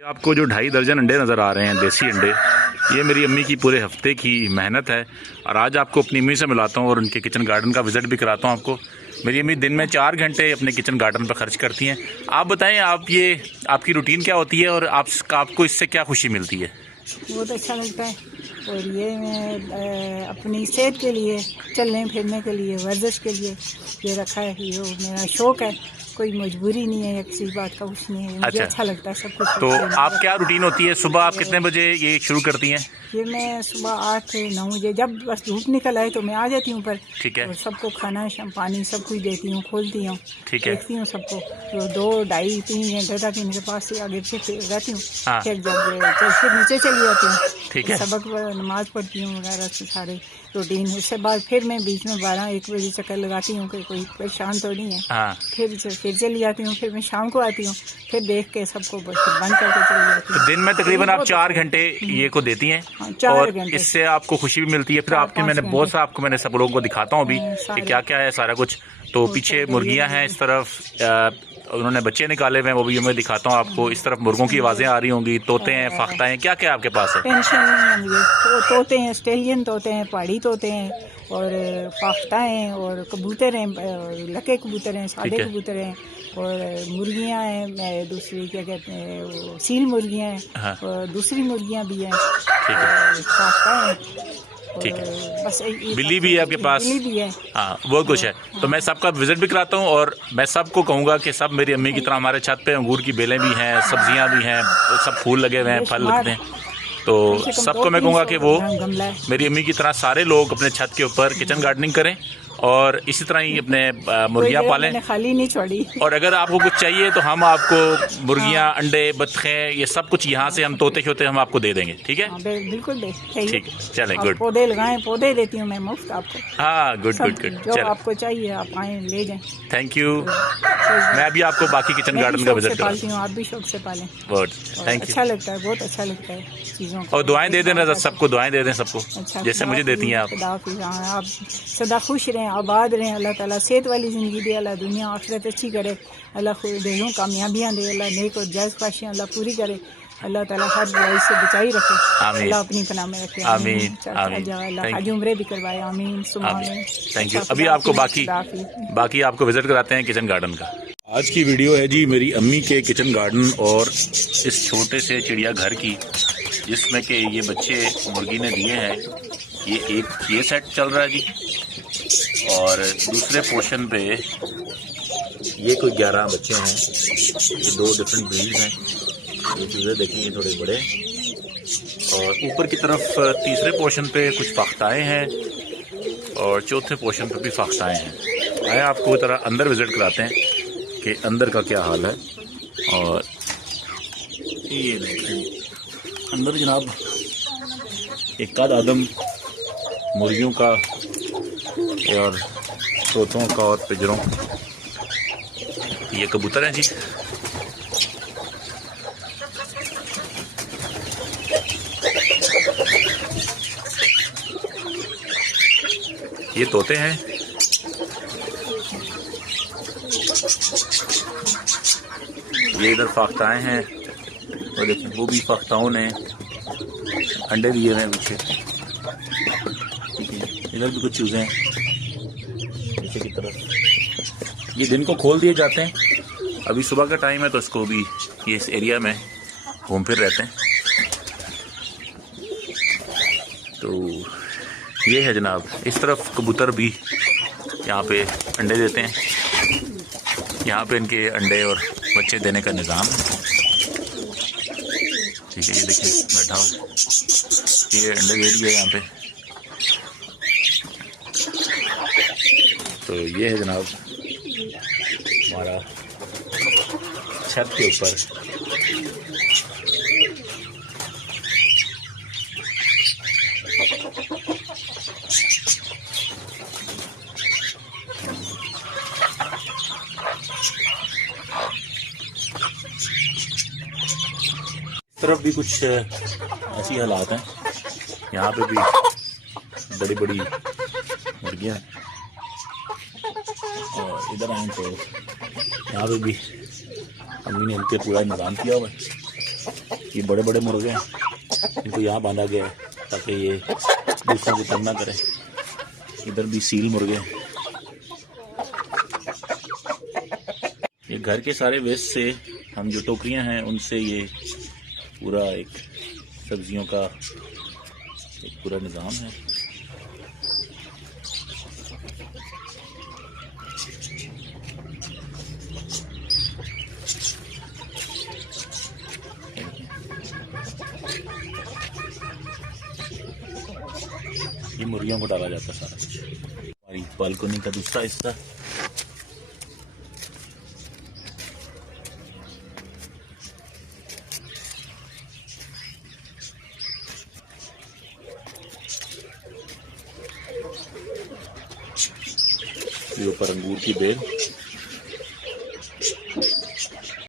आपको जो 2.5 दर्जन अंडे नज़र आ रहे हैं देसी अंडे, ये मेरी अम्मी की पूरे हफ्ते की मेहनत है। और आज आपको अपनी अम्मी से मिलाता हूँ और उनके किचन गार्डन का विज़िट भी कराता हूँ आपको। मेरी अम्मी दिन में 4 घंटे अपने किचन गार्डन पर खर्च करती हैं। आप बताएं, आपकी रूटीन क्या होती है और आपको इससे क्या खुशी मिलती है? बहुत अच्छा लगता है। और ये मैं अपनी सेहत के लिए, चलने फिरने के लिए, वर्जिश के लिए ये रखा है। ये मेरा शौक़ है, कोई मजबूरी नहीं है या किसी बात का कुछ नहीं है। मुझे अच्छा लगता है सब कुछ। तो आप क्या रूटीन होती है? सुबह आप कितने बजे ये शुरू करती हैं? ये मैं सुबह 8-9 बजे जब बस धूप निकल आए तो मैं आ जाती हूँ ऊपर। ठीक है। और सबको खाना पानी सब कुछ देती हूँ, खोलती हूँ, ठीक है, देखती हूँ सबको। तो 2-2.5-3 घंटे तक इनके पास से आगे पीछे रहती हूँ। फिर जब नीचे चली जाती हूँ, ठीक है, सबक नमाज पढ़ती हूँ वगैरह से सारे रूटीन। उसके बाद फिर मैं बीच में 12-1 बजे चक्कर लगाती हूँ कि कोई परेशान तो नहीं है। फिर चली जाती हूँ। फिर मैं शाम को आती हूँ, फिर देख के सबको बंद करके चली जाती हूँ। दिन में तकरीबन आप 4 घंटे ये को देती हैं। 4 घंटे। इससे आपको खुशी भी मिलती है। फिर मैंने सब लोगों को दिखाता हूँ अभी कि क्या क्या है सारा कुछ। तो पीछे मुर्गियाँ हैं, इस तरफ उन्होंने बच्चे निकाले हुए हैं, वो भी मैं दिखाता हूँ आपको। इस तरफ मुर्गों की आवाज़ें आ रही होंगी, तोते हैं, फाख्ता हैं, क्या क्या आपके पास है? टेंशन नहीं है मुझे। तो तोते हैं, ऑस्ट्रेलियन तोते हैं, पहाड़ी तोते हैं, और फाख्ता हैं, और कबूतर हैं, लके कबूतर हैं, सादे कबूतर हैं, और मुर्गियाँ हैं, दूसरी क्या कहते हैं वो सील मुर्गियाँ हैं, और दूसरी मुर्गियाँ भी हैं, फाख्ता है। ठीक है, बस बिल्ली भी है आपके पास? बिल्ली भी है। हाँ, बहुत कुछ है। तो मैं सबका विजिट भी कराता हूँ और मैं सबको कहूँगा कि सब मेरी अम्मी की तरह हमारे छत पे अंगूर की बेलें भी हैं, सब्जियाँ भी हैं, सब फूल लगे हुए हैं, फल लगते हैं। तो सबको मैं कहूँगा कि वो मेरी अम्मी की तरह सारे लोग अपने छत के ऊपर किचन गार्डनिंग करें और इसी तरह ही अपने मुर्गियाँ पालें। खाली नहीं छोड़ी। और अगर आपको कुछ चाहिए तो हम आपको मुर्गियाँ, अंडे, बत्तखें, ये सब कुछ यहाँ से हम तोते शोते हम आपको दे देंगे। ठीक है? बिल्कुल दे। ठीक है, चलें, गुड। पौधे लगाएं, पौधे देती हूँ मैं मुफ्त आपको। हाँ, गुड। जो आपको चाहिए आप आए ले जाएं। Thank you. मैं अभी आपको बाकी किचन गार्डन का विजिट पालती हूँ, आप भी शौक से पालें। Thank you. अच्छा लगता है, बहुत अच्छा लगता है चीज़ों को। और दुआएं दे देना सबको, दुआएं दे दें सबको। अच्छा, जैसे मुझे देती हैं आप। आप सदा खुश रहें, आबाद रहें। अल्लाह ताला सेहत वाली ज़िंदगी दे, अल्लाह दुनिया आखिरत अच्छी करे, अल्लाह खुद देहूँ कामयाबियाँ दे, अल्लाह नेक और जायज़ ख्वाहिशें अल्लाह पूरी करे, अल्लाह ताला हर बुराई से बचाई रखे, अल्लाह अपनी पनाह में रखे। आमीन, अल्लाह हज उम्रे भी करवाए। आमीन सुम्मा आमीन। Thank you. अभी आपको बाकी आपको विजिट कराते हैं किचन गार्डन का। आज की वीडियो है जी मेरी अम्मी के किचन गार्डन और इस छोटे से चिड़िया घर की, जिसमें कि ये बच्चे मुर्गी ने दिए हैं। ये सेट चल रहा है जी, और दूसरे पोर्शन पे ये कोई 11 बच्चे हैं। ये 2 डिफरेंट ब्रीड्स हैं। ये चूजे देखेंगे थोड़े बड़े, और ऊपर की तरफ तीसरे पोर्शन पे कुछ फाख्ताएँ हैं और चौथे पोर्शन पे भी फाख्ताएँ हैं। आए आपको तरह अंदर विजिट कराते हैं कि अंदर का क्या हाल है। और ये देखें अंदर जनाब एक आदम मुर्गियों का और तोतों का और पिंजरों। ये कबूतर हैं जी। ये तोते हैं। ये इधर फाख्ताएँ हैं, और देखिए वो भी फाख्ताओं ने अंडे दिए हैं पीछे। इधर भी कुछ चूज़े हैं पीछे की तरफ। ये दिन को खोल दिए जाते हैं। अभी सुबह का टाइम है तो इसको भी ये इस एरिया में घूम फिर रहते हैं। तो ये है जनाब, इस तरफ कबूतर भी यहाँ पे अंडे देते हैं। यहाँ पे इनके अंडे और बच्चे देने का निज़ाम है। ठीक है, ये देखिए बैठा हुआ, ये अंडे दे दिए यहाँ पे। तो ये है जनाब हमारा छत के ऊपर तरफ भी कुछ ऐसी हालात हैं। यहाँ पे भी बड़ी बड़ी मुर्गियाँ, और इधर आए तो यहाँ पे भी अम्मी ने इनके पूरा इंतज़ाम किया हुआ है। ये बड़े बड़े मुर्गे हैं, इनको यहाँ बांधा गया है ताकि ये दूसरों को तंग ना करें। इधर भी सील मुर्गे हैं। ये घर के सारे वेस्ट से हम जो टोकरियां हैं उनसे ये पूरा एक सब्जियों का एक पूरा निज़ाम है। ये मुर्गियों को डाला जाता सारा कुछ। हमारी बालकनी का दूसरा हिस्सा, ये ऊपर अंगूर की बेल,